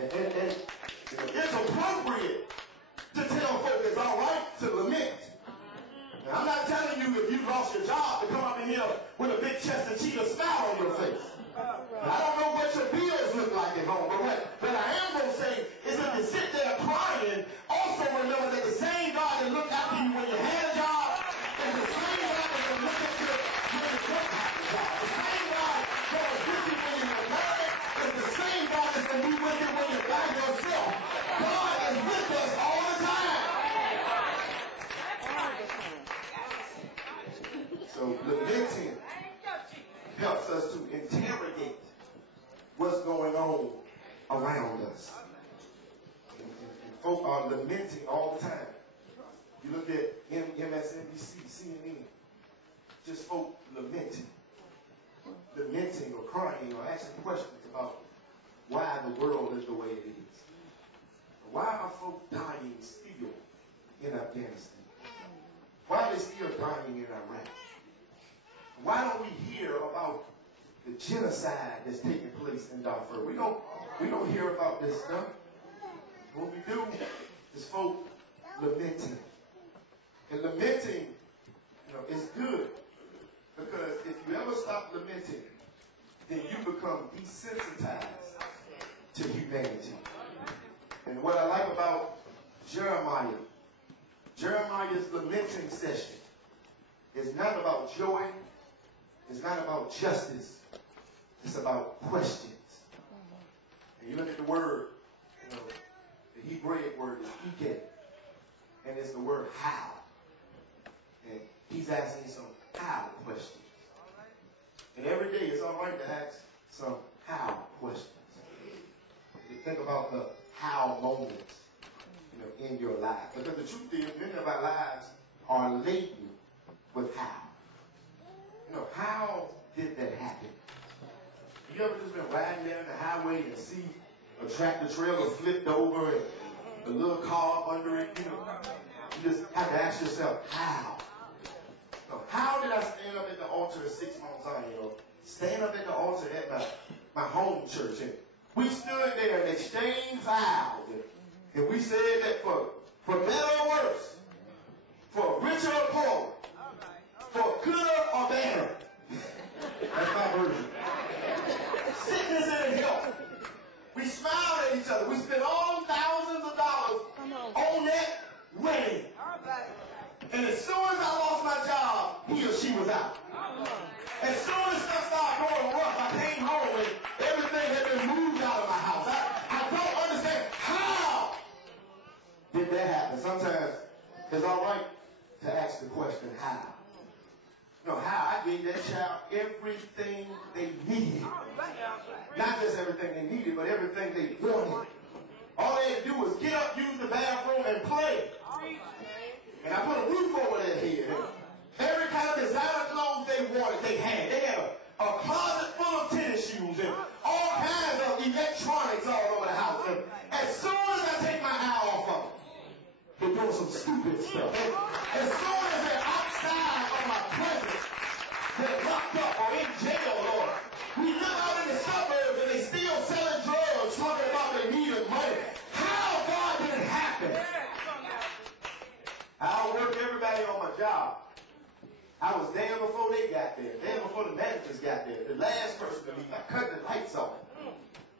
And it's appropriate to tell folk it's all right to lament. Now, I'm not telling you if you lost your job to come up in here with a big chest and cheetah smile on your face. I don't know what your bills look like at home, but what I am going to say is if you sit there crying, also remember that the same God that looked after you when you had a job is the same God that will look at you when you don't have a job. The same God that was with you when you were married is the same God that's going to be with you when you're by yourself. God is with us all the time. So lamenting helps us to interrogate what's going on around us. And folk are lamenting all the time. You look at MSNBC, CNN, just folk lamenting or crying or asking questions about why the world is the way it is. Why are folk dying still in Afghanistan? Why are they still dying in Iraq? Why don't we hear about the genocide that's taking place in Darfur? We don't hear about this stuff. What we do is folk lamenting. And lamenting, is good. Because if you ever stop lamenting, then you become desensitized to humanity. And what I like about Jeremiah's lamenting session is not about joy. It's not about justice. It's about questions. And you look at the word, the Hebraic word is ike. And it's the word how. And he's asking some how questions. And every day it's all right to ask some how questions. You think about the how moments, in your life. Because the truth is, many of our lives are laden with how. How did that happen? You ever just been riding down the highway and see a tractor trailer flipped over and a little car up under it? You just have to ask yourself, how? How did I stand up at the altar at 6 Mount Zion? Stand up at the altar at my home church. And we stood there and exchanged vows. And we said that for better or worse, for richer or poorer, for good or better. That's my version. Sickness and health. We smiled at each other. We spent all thousands of dollars on that wedding. And as soon as I lost my job, he or she was out. As soon as stuff started going rough, I came home and everything had been moved out of my house. I don't understand how did that happen. Sometimes it's all right to ask the question, how? How I gave that child everything they needed. Not just everything they needed, but everything they wanted. All they had to do was get up, use the bathroom, and play. And I put a roof over their head. Every kind of designer clothes they wanted, they had. They had a closet full of tennis shoes and all kinds of electronics all over the house. And as soon as I take my eye off of them, they're doing some stupid stuff. As soon as they're outside of my presence, they're locked up or in jail, or we live out in the suburbs and they still selling drugs, talking about they needed money. How, God, did it happen? I outworked everybody on my job. I was there before they got there, there before the managers got there, the last person to leave. I cut the lights off.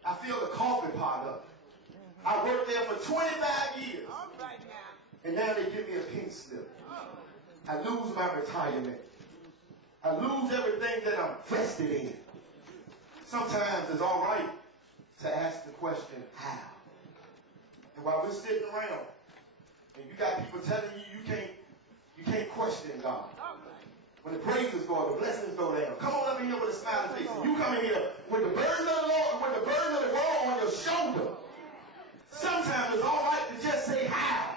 I filled the coffee pot up. I worked there for 25 years. And now they give me a pink slip. I lose my retirement. I lose everything that I'm vested in. Sometimes it's all right to ask the question, how? And while we're sitting around, and you got people telling you you can't question God. When the praises go up, the blessings go down. Come on up in here with a smiling face. And you come in here with the burden of the Lord, with the burden of the world on your shoulder. Sometimes it's all right to just say how.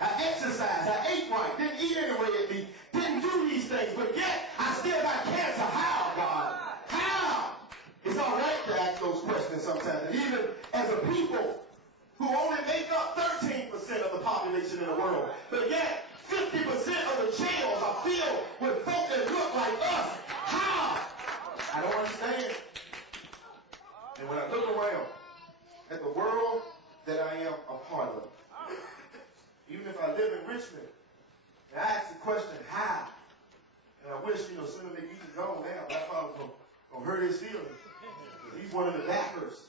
I exercised, I ate right, didn't eat any red meat, didn't do these things, but yet I still got cancer. How, God? How? It's all right to ask those questions sometimes. And even as a people who only make up 13% of the population in the world, but yet 50% of the jails are filled with folk that look like us. How? I don't understand. And when I look around at the world that I am a part of. Even if I live in Richmond, and I ask the question, how? And I wish, sooner than he's gone now, but I thought I was going to hurt his feelings. He's one of the backers,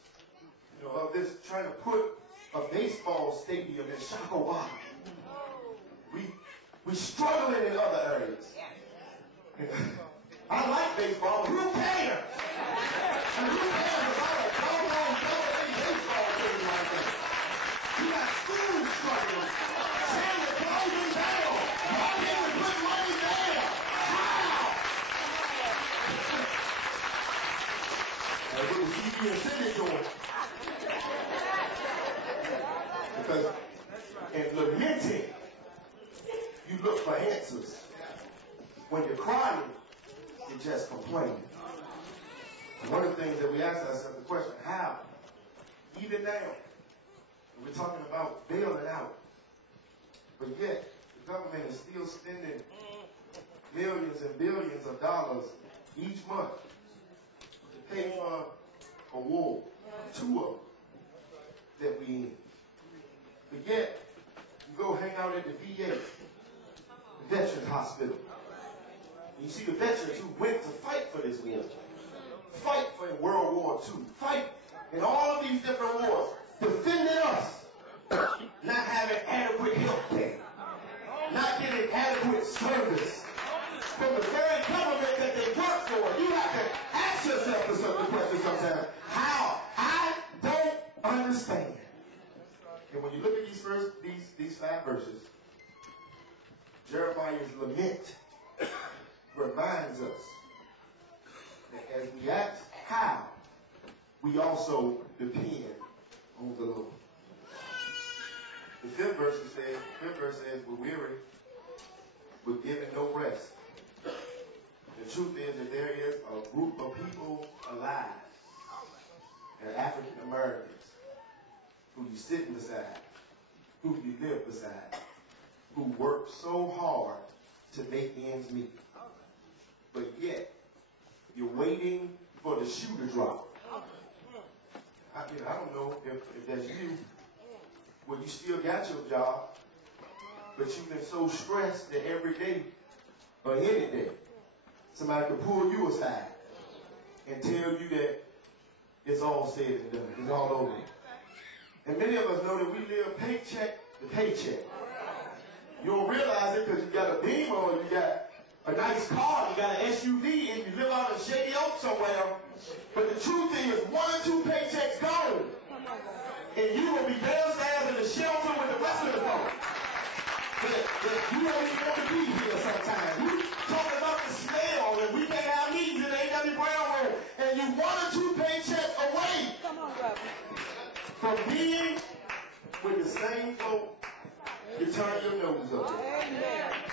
of this, trying to put a baseball stadium in Shakopee. We struggling in other areas. I like baseball, but who cares? And who cares about a doggone baseball team like that? You got schools struggling. Saying they're closing down. Why can't we put money there? How? That's what the CB and Senate doing. Because in lamenting, you look for answers. When you're crying, you're just complaining. And one of the things that we ask ourselves the question, how? Even now, we're talking about bailing out. But yet, the government is still spending millions and billions of dollars each month to pay for a war, 2 of them that we in. But yet, you go hang out at the VA, the Veterans Hospital. You see the veterans who went to fight for this war, fight for in World War II, fight in all of these different wars, defending us, not having adequate health care, not getting adequate service from the very government that they work for. You have to ask yourself the certain question sometimes. How? I don't understand. And when you look at these 5 verses, Jeremiah's lament reminds us that as we ask how, we also depend on the Lord. The 5th verse says, we're weary, we're given no rest. The truth is that there is a group of people alive, they're African Americans, who you sit beside, who you live beside, who work so hard to make ends meet. But yet, you're waiting for the shoe to drop. I don't know if that's you, where you still got your job, but you've been so stressed that every day, or any day, somebody can pull you aside and tell you that it's all said and done. It's all over. And many of us know that we live paycheck to paycheck. You don't realize it because you got a Beamer or you got a nice car, you got an SUV, and you live out in Shady Oak somewhere. But the truth is, 1 or 2 paychecks gone, and you will be downstairs in the shelter with the rest of the folks. But you don't even want to be here sometimes. We talking about the smell, and we can't have meetings in the A.W. Brown Road, and you 1 or 2 paychecks away from being with the same folk you turn your nose up. Amen.